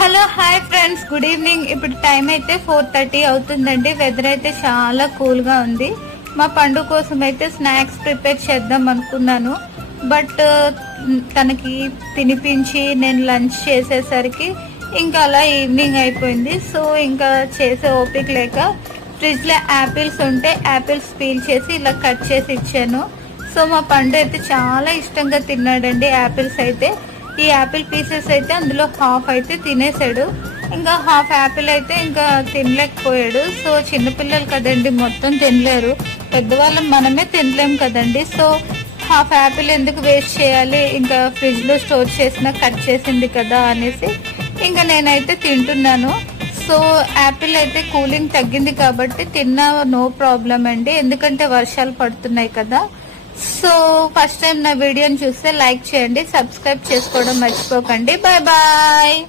Hello hi friends, good evening. ఇప్పుడు time అయితే 4:30 అవుతుందండి. వెదర్ అయితే చాలా కూల్ గా ఉంది. మా పండు కోసం అయితే స్నాక్స్ ప్రిపేర్ చేద్దాం అనుకున్నాను. బట్ తనకి తినిపించి నేను లంచ్ చేసేసరికి ఇంకా అలా ఈవినింగ్ అయిపోయింది. సో ఇంకా చేసే ఓపిక లేక ఫ్రిడ్జ్ లో యాపిల్స్ ఉంటే యాపిల్స్ పీల్ చేసి ఇలా కట్ చేసి ఇచ్చాను. సో మా పండు అయితే చాలా ఇష్టంగా తిన్నాడండి యాపిల్స్ అయితే. ఈ యాపిల్ పీసెస్ అయితే అందులో హాఫ్ అయితే తినేసాడు. ఇంకా హాఫ్ యాపిల్ అయితే ఇంకా తినలేకపోయాడు. సో చిన్నపిల్లలు కదండి, మొత్తం తినలేరు. పెద్దవాళ్ళం మనమే తినలేం కదండి. సో హాఫ్ యాపిల్ ఎందుకు వేస్ట్ చేయాలి, ఇంకా ఫ్రిడ్జ్ లో స్టోర్ చేసిన కట్ చేసింది కదా అనేసి ఇంకా నేనైతే తింటున్నాను. సో యాపిల్ అయితే కూలింగ్ తగ్గింది కాబట్టి తిన్నా నో ప్రాబ్లం అండి, ఎందుకంటే వర్షాలు పడుతున్నాయి కదా. సో ఫస్ట్ టైం నా వీడియోని చూస్తే లైక్ చేయండి, సబ్స్క్రైబ్ చేసుకోవడం మర్చిపోకండి. Bye bye.